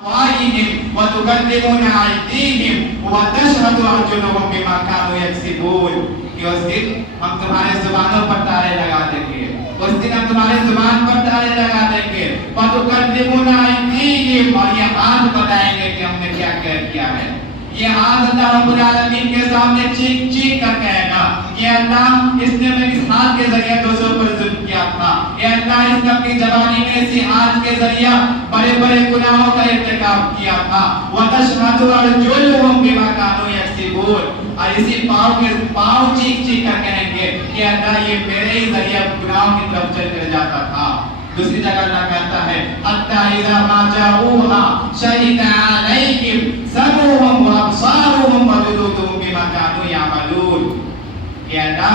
أفواههم وتكلمنا أيديهم وتشهد أرجلهم بما كانوا يكسبون. کہ اس دن ہم تمہارے زبانوں پر تالے لگا دیں گے، اس دن ہم تمہارے زبان پر تالے لگا دیں گے، وتكلمنا أيديهم، اور یہ ہاتھ بتائیں گے کہ ہم نے کیا کیا ہے. یہ ہاتھ اللہ رب العالمین کے سامنے چیخ چیخ کر کہے گا کہ اللہ اس نے میں اس ہاتھ کے ذریعے دوسروں پر ظلم کیا تھا، اے اللہ اس نے اپنی جوانی میں اسی ہاتھ کے ذریعے بڑے بڑے گناہوں کا ارتکاب کیا تھا. وَتَشْهَدُ أَرْجُلُهُمْ بِمَا كَانُوا يَكْسِبُونَ، اور اسی پاؤں چیخ چیخ کر کہیں گے کہ اللہ یہ میرے ہی ذریعے گناہوں کی طرف چل کر جاتا تھا. دوسری جگہ اللہ کہتا ہے حَتَّى إِذَا مَا جَاءُوهَا شَهِدَ عَلَيْهِمْ سَمْعُهُمْ وَأَبْصَارُهُمْ وَجُلُودُهُمْ بِمَا كَانُوا يَعْمَلُونَ. کہ اللہ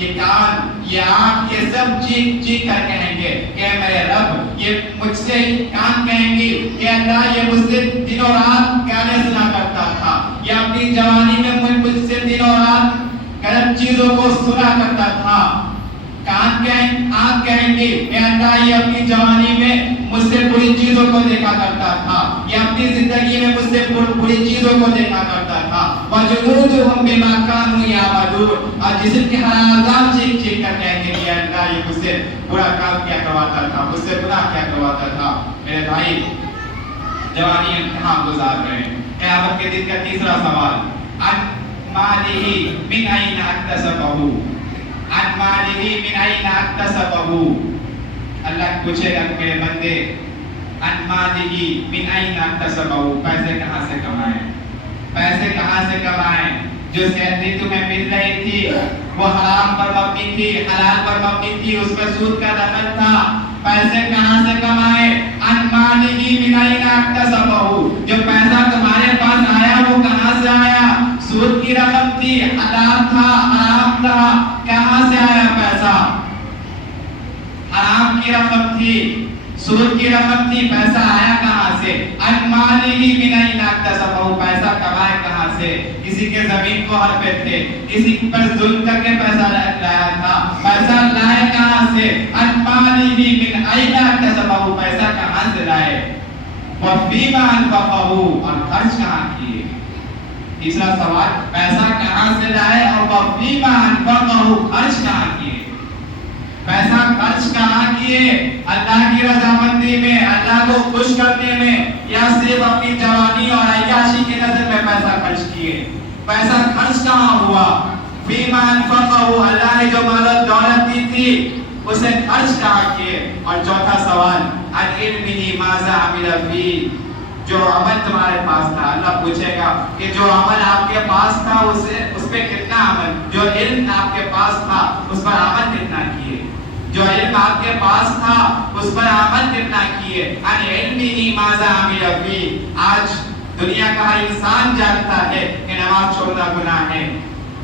یہ کان، یہ آنکھ، یہ سب چیخ چیخ کر کہیں گے کہ میرے رب، یہ مجھ سے کان کہیں گی کہ اللہ یہ مجھ سے دن و رات گانے سنا کرتا تھا، یہ اپنی جوانی میں مجھ سے دن و رات غلط چیزوں کو سنا کرتا تھا. آنکھ کہیں گی کہ اللہ یہ اپنی جوانی میں مجھ سے بری چیزوں کو دیکھا کرتا تھا، یہ اپنی زندگی میں مجھ سے بری چیزوں کو دیکھا کرتا تھا. وَجُلُودُهُمْ بِمَا كَانُوا يَعْمَلُونَ، اور جسم کے ہر اعضاء چیخ چیخ کر کہیں گے کہ اللہ یہ مجھ سے برا کام کیا کرواتا تھا، مجھ سے گناہ کیا کرواتا تھا. میرے بھائی، جوانی امتحان گزار رہے ہیں. قیامت کے دن کا تیسرا سوال، عن مالہ من أين اکتسبہ، عن مالہ من أين اکتسبہ. اللہ پوچھے گا میرے بندے، عن مالہ من أين اکتسبہ، پیسے کہاں سے کمائے، پیسے کہاں سے کمائے. جو سیلری تمہیں مل رہی تھی وہ حرام پر مبنی تھی، حلال پر مبنی تھی، اس میں سود کا دخل تھا. پیسے کہاں سے کمائے؟ عن مالہ من أين اکتسبہ، جو پیسہ تمہارے پاس آیا وہ کہاں سے آیا؟ سود کی رقم تھی، حلال تھا، حرام تھا، کہاں سے آیا پیسہ؟ حرام کی رقم تھی، سود کی رقم تھی، پیسہ آیا کہاں سے؟ عن مالہ من أين اکتسبہ، پیسہ کمائے کہاں سے؟ کسی کے زمین کو ہڑپے تھے، کسی پر ظلم کر کے پیسہ لایا تھا، پیسہ لائے کہاں سے؟ عن مالہ من أين اکتسبہ، پیسہ کہاں سے لائے؟ وفیما انفقہ، اور خرچ کہاں کیے؟ تیسرا سوال، پیسہ کہاں سے لائے اور وفیما انفقہ، خرچ کہاں کیے؟ پیسہ خرچ کہاں کیے؟ اللہ کی رضامندی میں، اللہ کو خوش کرنے میں، یا صرف اپنی جوانی اور عیاشی کی نظر میں پیسہ خرچ کیے؟ پیسہ خرچ کہاں ہوا؟ فیما انفقہ، اللہ نے جو مال و دولت دی تھی اسے خرچ کہاں کیے؟ اور چوتھا سوال، عن علمہ ماذا عمل فیہ، جو عمل تمہارے پاس تھا. اللہ پوچھے گا کہ جو عمل آپ کے پاس تھا اس پہ کتنا عمل، جو علم آپ کے پاس تھا اس پر عمل کتنا کیے، جو علم آپ کے پاس تھا اس پر عمل کتنا کیے. عن علمہ ماذا عمل فیہ، آج دنیا کا ہر انسان جانتا ہے کہ نماز چھوڑنا گناہ ہے،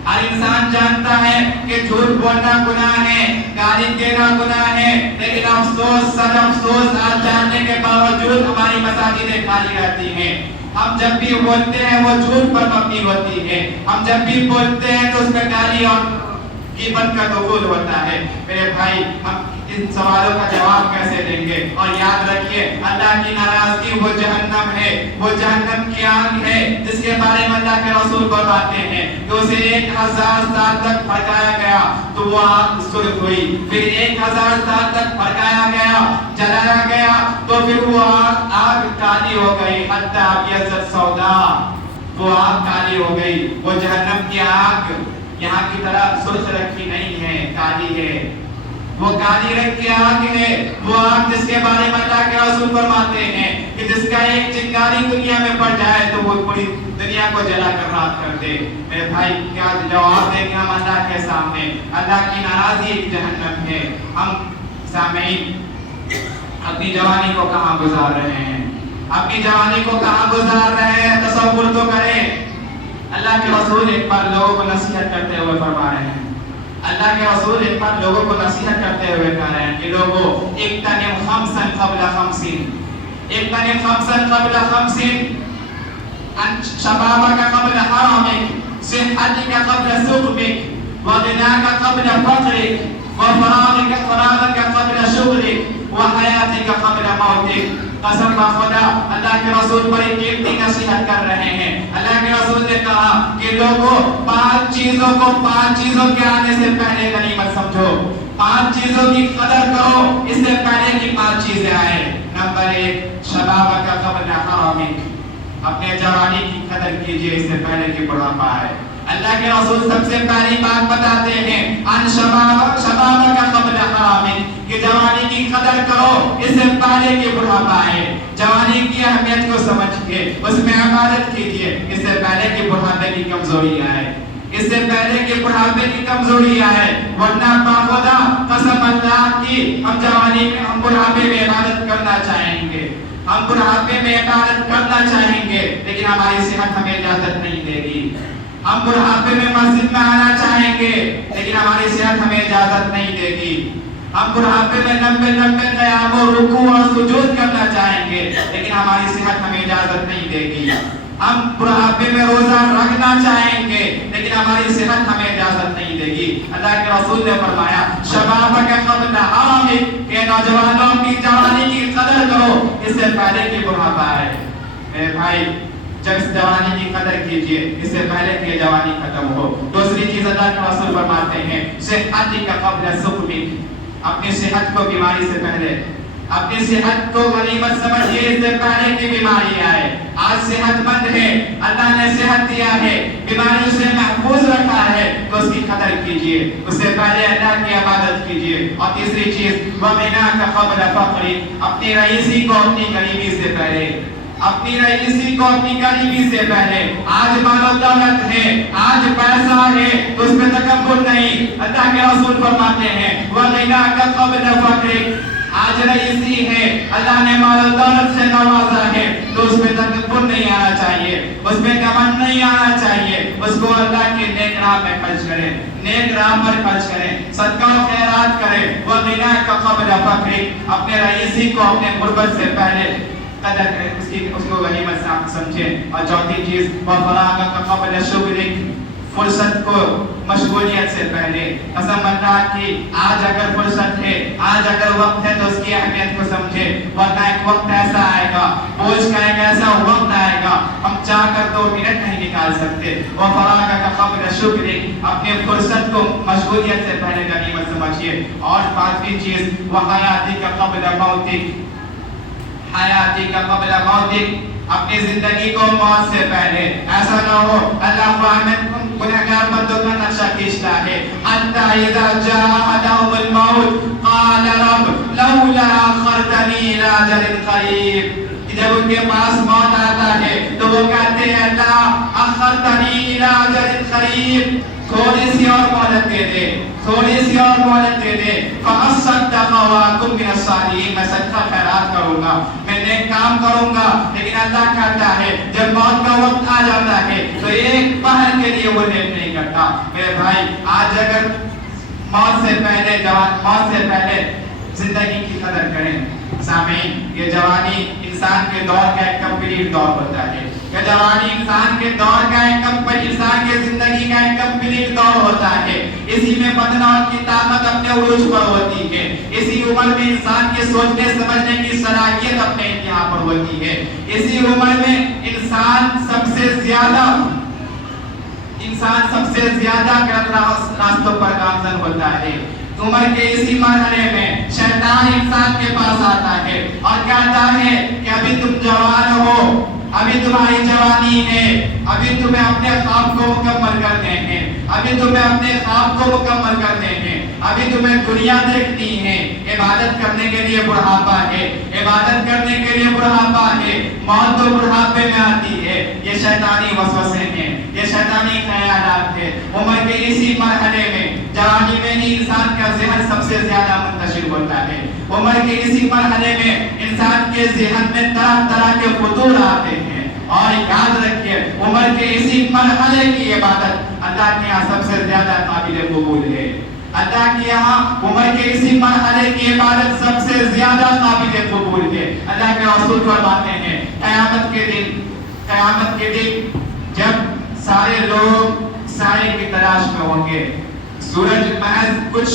ہر انسان جانتا ہے کہ جھوٹ بولنا گناہ ہے، گالی دینا گناہ ہے، لیکن افسوس، سد افسوس، آج جاننے کے باوجود ہماری مساجدیں خالی رہتی ہیں. ہم جب بھی بولتے ہیں وہ جھوٹ پر مبنی ہوتی ہے، ہم جب بھی بولتے ہیں تو اس میں گالی اور غیبت کا دخول ہوتا ہے. میرے بھائی، ہم ان سوالوں کا جواب کیسے دیں گے؟ اور یاد رکھیے، اللہ کی ناراضگی وہ جہنم ہے، وہ جہنم کی آگ ہے جس کے بارے میں اللہ کے رسول فرماتے ہیں کہ اسے 1000 سال تک پھڑکایا گیا تو وہ آگ سرخ ہوئی، پھر 1000 سال تک پھڑکایا گیا، جلایا گیا تو پھر وہ آگ کالی ہو گئی، حتی ابیضت سودا، وہ آگ کالی ہو گئی. وہ جہنم کی آگ یہاں کی طرح سرخ رنگ کی نہیں ہے، کالی ہے، وہ کالی رنگ کی آگ ہے. وہ آگ جس کے بارے میں اللہ کے رسول فرماتے ہیں کہ جس کا ایک چنگاری دنیا میں پڑ جائے تو وہ پوری دنیا کو جلا کر راکھ کر دے. میرے بھائی، کیا جواب دیں گے ہم اللہ کے سامنے؟ اللہ کی ناراضی ایک جہنم ہے. ہم سامعین اپنی جوانی کو کہاں گزار رہے ہیں؟ اپنی جوانی کو کہاں گزار رہے ہیں؟ تصور تو کریں. اللہ کے رسول ایک بار لوگوں کو نصیحت کرتے ہوئے فرما رہے ہیں، اللہ کے رسول ایک بار لوگوں کو نصیحت کرتے ہوئے کہہ رہے ہیں کہ لوگوں، اغتنم خمسا قبل خمس، اغتنم خمسا قبل خمس، شبابك قبل حرامك، صحتك قبل سقمك، وغناك قبل فقرك، وفراغك قبل شغلك وحياتك قبل موتك. قسم بخدا اللہ کے رسول بڑی قیمتی نصیحت کر رہے ہیں. اللہ کے رسول نے کہا کہ لوگوں 5 چیزوں کے آنے سے پہلے غنیمت سمجھو. 5 چیزوں کی قدر کرو اس سے پہلے کہ 5 چیزیں آئے. نمبر 1 شبابک قبل حرامک. اپنے جوانی کی قدر کیجئے اس سے پہلے کہ بڑھاپا آئے. اللہ کے رسول سب سے پہلی بات بتاتے ہیں ان شبابک قبل حرامک کہ جوانی کی قدر کرو اس سے پہلے کہ بڑھاپا آئے. جوانی کی اہمیت کو سمجھ کے اس میں عبادت کیجئے اس سے پہلے کہ بڑھاپے کی کمزوری آئے. اس سے پہلے کہ بڑھاپے کی کمزوری آئے. ورنہ باخدا قسم اللہ کی ہم جوانی میں ہم بڑھاپے میں عبادت کرنا چاہیں گے. ہم بڑھاپے میں عبادت کرنا چاہیں گے لیکن ہماری صحت ہمیں اجازت نہیں دے گی. ہم بڑھاپے میں مسجد میں آنا چاہیں گے لیکن ہماری صحت ہمیں اجازت نہیں دے گی. ہم بڑھاپے میں لمبے قیام و رکوع اور سجود کرنا چاہیں گے لیکن ہماری صحت ہمیں اجازت نہیں دے گی. ہم بڑھاپے میں روزہ رکھنا چاہیں گے لیکن ہماری صحت ہمیں اجازت نہیں دے گی. اللہ کے رسول نے فرمایا شبابک قبل حرامک کہ نوجوانوں کی جوانی کی قدر کرو اس سے پہلے کہ بڑھاپا آئے. میرے بھائی جب جوانی کی قدر کیجئے اس سے پہلے کہ جوانی ختم ہو. دوسری چیز اللہ کے رسول فرماتے ہیں صحتک قبل سقمک. اپنی صحت کو بیماری سے پہلے اپنی صحت کو غنیمت سمجھیے اس سے پہلے کہ بیماری آئے. آج صحت مند ہے, اللہ نے صحت دیا ہے, بیماریوں سے محفوظ رکھا ہے تو اس کی قدر کیجئے, اس سے پہلے اللہ کی عبادت کیجئے. اور تیسری چیز وغناک قبل فقرک. اپنی رئیسی کو اپنی غریبی سے پہلے اپنی رئیسی کو اپنی غریبی سے پہلے. آج مال و دولت ہے, آج پیسہ ہے تو اس میں تکبر نہیں. اللہ کے رسول فرماتے ہیں وغناک قبل فقرک. آج رئیسی ہے, اللہ نے مال و دولت سے نوازا ہے تو اس میں تکبر نہیں آنا چاہیے, اس میں گھمنڈ نہیں آنا چاہیے. اس کو اللہ کے نیک راہ میں خرچ کریں, نیک راہ پر خرچ کریں, صدقہ و خیرات کریں. وغناک قبل فقرک. اپنے رئیسی کو اپنے غربت سے پہلے قدر کریں, اس کو غنیمت سمجھیں. اور چوتھی چیز وفراغک قبل شغلک. فرصت کو مشغولیت سے پہلے. قسم اللہ کی آج اگر فرصت ہے, آج اگر وقت ہے تو اس کی اہمیت کو سمجھے. ورنہ ایک وقت ایسا آئے گا, بوجھ کا ایک ایسا وقت آئے گا ہم چاہ کر 2 منٹ نہیں نکال سکتے. وفراغک قبل شغلک. اپنے فرصت کو مشغولیت سے پہلے غنیمت سمجھیے. اور 5ویں چیز وحیاتک قبل موتک. حیاتک قبل موتک. اپنی زندگی کو موت سے پہلے. ایسا نہ ہو اللہ قرآن میں گنہگار بندوں کا نقشہ کھینچتا ہے حتی اذا جاء احدهم الموت قال رب لولا اخرتنی الى اجل قریب. جب ان کے پاس موت آتا ہے تو وہ کہتے ہیں اللہ اخرتنی الى اجل قریب, تھوڑی سی اور مہلت دے دے, تھوڑی سی اور مہلت دے دے. فاصدق واکن من الصالحین. میں صدقہ خیرات کروں گا, میں نیک کام کروں گا. لیکن اللہ کہتا ہے جب موت کا وقت آ جاتا ہے تو ایک پہر کے لیے وہ نیک نہیں کرتا. میرے بھائی آج اگر موت سے پہلے زندگی کی قدر کریں. سامعین یہ جوانی انسان کے دور کا ایک کمپلیٹ دور ہوتا ہے. یہ جوانی انسان کے دور کا ایک انسان کے زندگی کا ایک کمپلیٹ دور ہوتا ہے. اسی میں بدن اور کی طاقت اپنے عروج پر ہوتی ہے. اسی عمر میں انسان کے سوچنے سمجھنے کی صلاحیت اپنے انتہا پر ہوتی ہے. اسی عمر میں انسان سب سے زیادہ غلط راستوں پر گامزن ہوتا ہے. عمر کے اسی مرحلے میں شیطان انسان کے پاس آتا ہے اور کہتا ہے کہ ابھی تم جوان ہو, ابھی تمہاری جوانی ہے, ابھی تمہیں اپنے خواب کو مکمل کرنے ہیں, ابھی تمہیں اپنے خواب کو مکمل کرنے ہیں, ابھی تمہیں دنیا دیکھنی ہے. عبادت کرنے کے لیے بڑھاپا ہے, عبادت کرنے کے لیے بڑھاپا ہے. موت تو بڑھاپے میں آتی ہے. یہ شیطانی وسوسے ہیں, یہ شیطانی خیالات ہیں. عمر کے اسی مرحلے میں جوانی میں ہی انسان کا ذہن سب سے زیادہ منتشر ہوتا ہے. عمر کے اسی مرحلے میں انسان کے ذہن میں طرح طرح کے فطور آتے ہیں. اور یاد رکھیے عمر کے اسی مرحلے کی عبادت اللہ کے یہاں سب سے زیادہ قابل قبول ہے. اللہ کے یہاں عمر کے اسی مرحلے کی عبادت سب سے زیادہ قابل قبول ہے. اللہ کے رسول فرماتے ہیں قیامت کے دن جب سارے لوگ سائے کی تلاش میں ہوں گے, سورج محض کچھ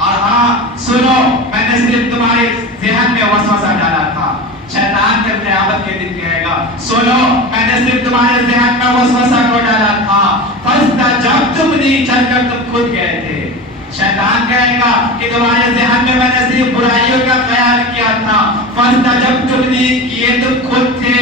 اور ہاں سنو، میں نے صرف تمہارے ذہن میں وسوسہ ڈالا تھا، شیطان کے قیامت کے دن کہے گا سنو میں نے صرف تمہارے ذہن میں وسوسہ کو ڈالا تھا، فاستجبتم چل کر تم خود گئے تھے۔ شیطان کہے گا کہ تمہارے ذہن میں نے صرف برائیوں کا خیال کیا تھا، فاستجبتم یہ تم خود تھے،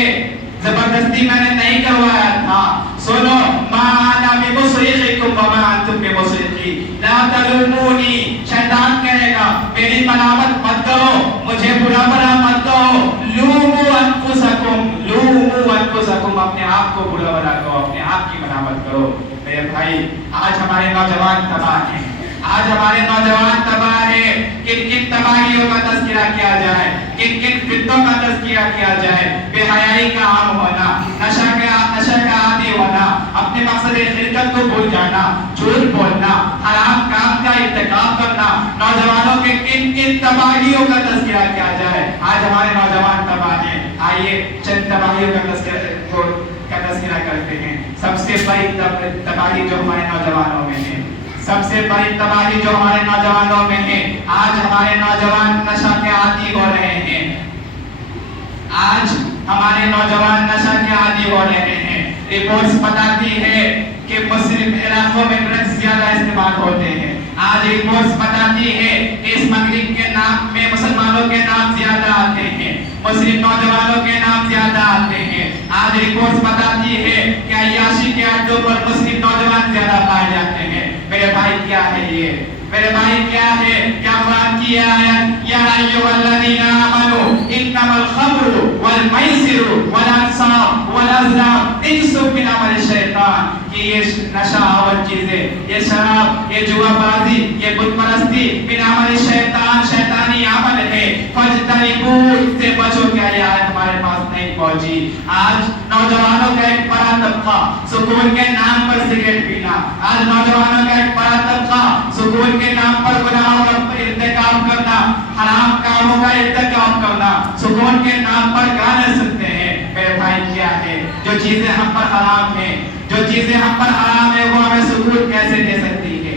زبردستی میں نے نہیں کروایا تھا۔ سنو ما انا بمصرخکم وما انتم بمصرخی لا تلومونی، شیطان کہے گا میری ملامت مت کرو، مجھے برا برا مت کہو، لوموا انفسکم، لوموا انفسکم، اپنے آپ کو برا برا کہو، اپنے آپ کی ملامت کرو۔ میرے بھائی آج ہمارے نوجوان تباہ ہیں، آج ہمارے نوجوان تباہ ہیں۔ کن کن تباہیوں کا تذکرہ کیا جائے، کن کن فتنوں کا تذکرہ کیا جائے، بے حیائی کا عام ہونا، نشہ کا عادی ہونا، اپنے مقصد خلقت کو بھول جانا، جھوٹ بولنا، حرام کام کا ارتکاب کرنا، نوجوانوں کے کن کن تباہیوں کا تذکرہ کیا جائے۔ آج ہمارے نوجوان تباہ ہیں، آئیے چند تباہیوں کا تذکرہ کرتے ہیں۔ سب سے بڑی تباہی جو ہمارے نوجوانوں میں ہے، سب سے بڑی تباہی جو ہمارے نوجوانوں میں ہے، آج ہمارے نوجوان نشہ کے عادی ہو رہے ہیں، آج ہمارے نوجوان نشہ کے عادی ہو رہے ہیں۔ رپورٹس بتاتی ہے کہ مسلم علاقوں میں ڈرگس زیادہ استعمال ہوتے ہیں، آج رپورٹس بتاتی ہے کہ اس مغرب کے نام میں مسلمانوں کے نام زیادہ آتے ہیں، مسلم نوجوانوں کے نام زیادہ آتے ہیں، آج رپورٹس بتاتی ہے کہ عیاشی کے اڈوں پر مسلم نوجوان زیادہ پائے جاتے ہیں۔ میرے بھائی کیا ہے یہ؟ میرے بھائی کیا ہے؟ کیا قرآن کی آیت یا ایھا الذین آمنوا انما الخمر والمیسر والانصاب والازلام رجس من عمل الشیطان، کہ یہ نشہ اور چیزیں، یہ شراب، یہ جوا بازی، یہ بت پرستی من عمل الشیطان، شیطانی عمل ہے، فاجتنبوہ، اس سے بچو۔ کیا یہ آیت ہمارے پاس نہیں پہنچی؟ آج نوجوانوں کا ایک بڑا طبقہ سکون کے نام پر سگریٹ پینا، آج نوجوانوں کا ایک بڑا طبقہ سکون کے نام پر گناہوں کا ارتکاب کرنا، حرام کاموں کا ارتکاب کرنا، سکون کے نام پر گانے سنتے ہیں۔ میرے بھائی کیا ہے؟ جو چیزیں ہم پر حرام ہیں، جو چیزیں ہم پر حرام ہیں وہ ہمیں سکون کیسے دے سکتی ہے؟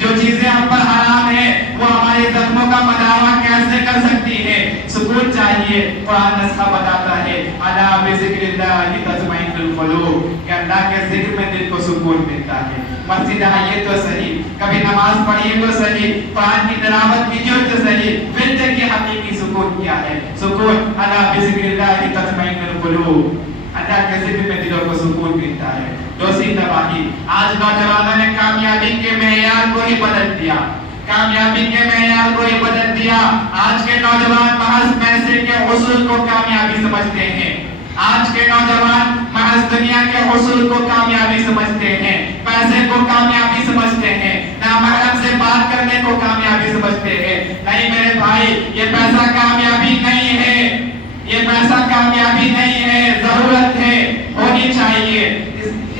جو چیزیں ہم پر حرام ہیں وہ ہمارے زخموں کا مداوا کیسے کر سکتی ہے؟ سکون چاہیے۔ قرآن نسخہ بتاتا ہے الا بذکر اللہ تطمئن القلوب، کہ اللہ کے ذکر میں دل کو سکون ملتا ہے۔ مسجد آئیے تو صحیح، کبھی نماز پڑھیے تو صحیح، قرآن کی تلاوت کیجیے تو صحیح، پھر دیکھیے حقیقی سکون کیا ہے۔ سکون الا بذکر اللہ تطمئن القلوب، اللہ کے ذکر میں دلوں کو سکون ملتا ہے۔ دوسری تباہی، آج نوجوانوں نے کامیابی کے معیار کو ہی بدل دیا، کامیابی کے معیار کو ہی بدل دیا۔ آج کے نوجوان محض پیسے کے حصول کو کامیابی سمجھتے ہیں، آج کے نوجوان محض دنیا کے حصول کو کامیابی سمجھتے ہیں، پیسے کو کامیابی سمجھتے ہیں، نامحرم سے بات کرنے کو کامیابی سمجھتے ہیں۔ نہیں میرے بھائی، یہ پیسہ کامیابی نہیں ہے، یہ پیسہ کامیابی نہیں ہے، ضرورت ہے، ہونی چاہیے۔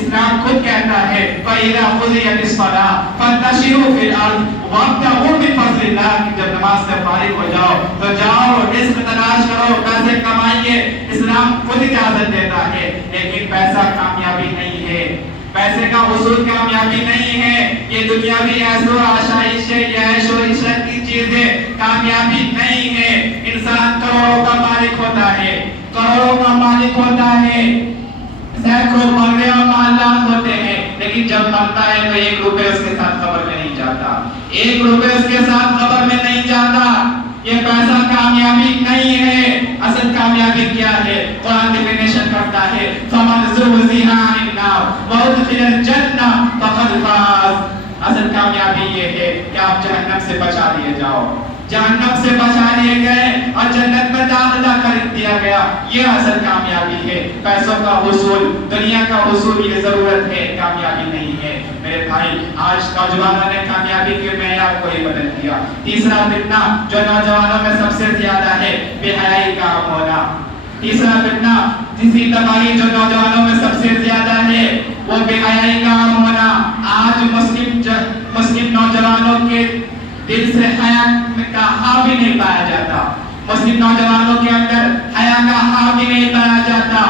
اسلام خود کہتا ہے فَإِذَا قُضِيَتِ الصَّلَاةُ فَانتَشِرُوا فِي الْأَرْضِ وَابْتَغُوا مِن فَضْلِ اللَّهِ، کہ جب نماز سے فارغ ہو جاؤ تو جاؤ رزق تلاش کرو، پیسے کمائیے۔ اسلام خود اجازت دیتا ہے، لیکن پیسہ کامیابی نہیں ہے، پیسے کا حصول کامیابی نہیں ہے، یہ دنیاوی عیش و آشائش ہے، یہ عیش و عشرت کی چیزیں کامیابی نہیں ہے۔ انسان کروڑوں کا مالک ہوتا ہے، کروڑوں کا مالک ہوتا ہے، سینکڑوں بنگلے اور محلات ہوتے ہیں، لیکن جب مرتا ہے تو 1 روپے اس کے ساتھ قبر میں نہیں جاتا، 1 روپے اس کے ساتھ قبر میں نہیں جاتا۔ یہ پیسہ کامیابی نہیں ہے۔ اصل کامیابی کیا ہے؟ قرآن ڈیفینیشن کرتا ہے فَمَنْ زُحْزِحَ عَنِ النَّارِ وَأُدْخِلَ الْجَنَّةَ فَقَدْ فَازَ۔ اصل کامیابی یہ ہے کہ آپ جہنم سے بچا لیے جاؤ، جہنم سے بچا لیے گئے اور جنت میں داخلہ کر دیا گیا، یہ اصل کامیابی ہے۔ پیسوں کا حصول، دنیا کا حصول یہ ضرورت ہے، کامیابی نہیں ہے۔ میرے بھائی آج نوجوانوں نے کامیابی کے معیار کو ہی بدل دیا۔ تیسرا فتنہ جو نوجوانوں میں سب سے زیادہ ہے، بے حیائی کا عام ہونا۔ تیسرا فتنہ، تیسری تباہی جو نوجوانوں میں سب سے زیادہ ہے، وہ بے حیائی کا عام ہونا۔ آج مسلم نوجوانوں کے دل سے حیا کا ہا بھی نہیں پایا جاتا، مسلم نوجوانوں کے اندر حیا کا ہا بھی نہیں پایا جاتا۔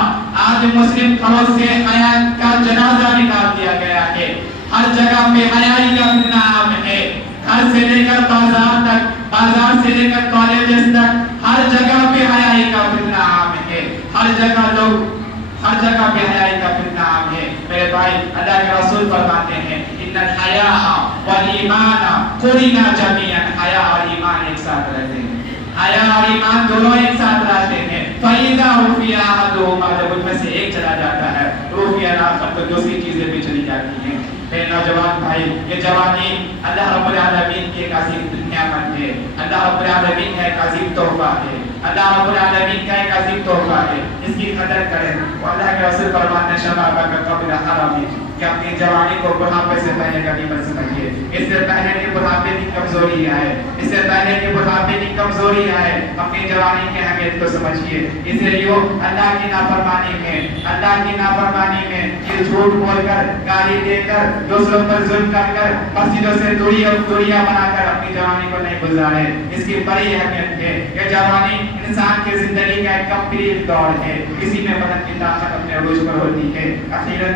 آج مسلم گھروں سے حیا کا جنازہ نکال دیا گیا ہے، ہر جگہ بے حیائی کا فتنہ عام ہے، گھر سے سے لے کر بازار تک، بازار سے لے کر کالجز تک، ہر جگہ پہ حیائی کا فتنہ عام ہے، ہر جگہ لوگ، ہر جگہ پہ حیائی کا فتنہ عام ہے۔ میرے بھائی، اللہ کے رسول فرماتے ہیں ان الحیاء والایمان قرنا جميعا، حیا اور ایمان ایک ساتھ رہتے ہیں، حیا اور ایمان دونوں ایک ساتھ رہتے ہیں۔ فَإِذَا رُفِعَ أَحَدُهُمَا، جب ان میں سے ایک چلا جاتا ہے، رُفِعَ الْآخَرُ، تو دوسری چیزیں بھی چلی جاتی ہیں۔ میرے نوجوان بھائی، یہ جوانی اللہ رب العالمین کی ایک عظیم نعمت ہے، اللہ رب العالمین کا ایک عظیم تحفہ ہے، اللہ رب العالمین کا ایک عظیم تحفہ ہے، اس کی قدر کریں۔ اللہ کے رسول فرماتے ہیں شبابک قبل حرمی، کہ اپنی جوانی کو بڑھاپے سے پہلے غنیمت سمجھیے، اس سے پہلے کہ بڑھاپے کی کمزوری آئے، اس سے پہلے کہ بڑھاپے کی کمزوری آئے، اپنی جوانی کی اہمیت کو سمجھیے۔ اسے یوں اللہ کی نافرمانی میں، اللہ کی نافرمانی میں یہ جھوٹ بول کر، گالی دے کر، دوسروں پر ظلم کر مسجدوں سے دوریاں بنا کر اپنی جوانی کو نہیں گزارے، اس کی بڑی اہمیت ہے۔ یہ جوانی انسان کی زندگی کا ایک کمپلیٹ دور ہے، اسی میں بدن کی طاقت اپنے عروج پر ہوتی ہے۔ اخیراً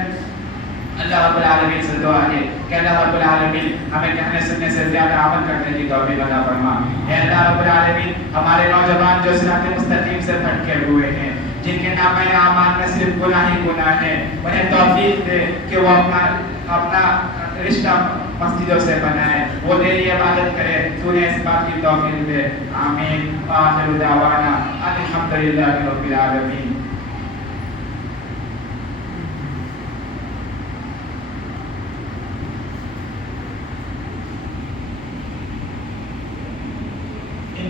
اللہ رب العالمین سے دعا ہے کہ اللہ رب العالمین ہمیں کہنے سننے سے زیادہ عمل کرنے کی توفیق عطا فرما۔ اے اللہ رب العالمین، ہمارے نوجوان جو صراط مستقیم سے بھٹکے ہوئے ہیں، جن کے نامہ اعمال میں صرف گناہ ہی گناہ ہے، انہیں توفیق دے کہ وہ اپنا رشتہ مسجدوں سے بنائے، وہ تیری عبادت کرے، تو نے اس بات کی توفیق دے۔ آمین۔ وآخر دعوانا الحمدللہ رب العالمین۔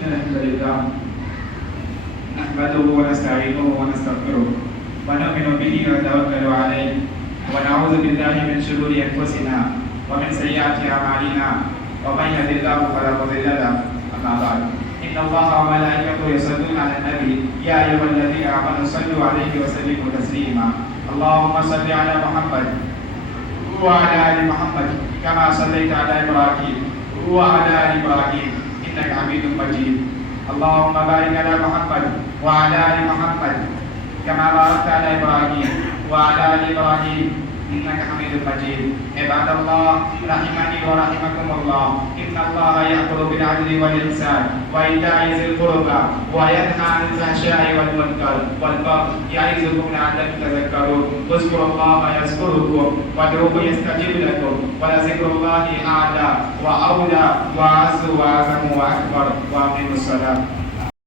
الحمد لله نحمده ونستعينه ونستغفره ونؤمن به ونتوكل عليه ونعوذ بالله من شرور انفسنا ومن سيئات اعمالنا ومن يهد الله فلا مضل له اما بعد ان الله وملائكته يصلون على النبي يا ايها الذين امنوا صلوا عليه وسلموا تسليما اللهم صل على محمد وعلى ال محمد كما صليت على ابراهيم وعلى ال ابراهيم انك حميد مجيد اللهم بارك على محمد وعلى ال محمد كما باركت على ابراهيم وعلى ال ابراهيم انك حميد مجيد عباد الله رحمني ورحمكم الله ان الله يأمر بالعدل والاحسان وايتاء ذي القربى وينهى عن الفحشاء والمنكر والبغي يعظكم لعلكم تذكرون اذكروا الله يذكركم وادعوه يستجب لكم ولذكر الله اعلى واولى واعز واعظم واكبر واقيموا الصلاه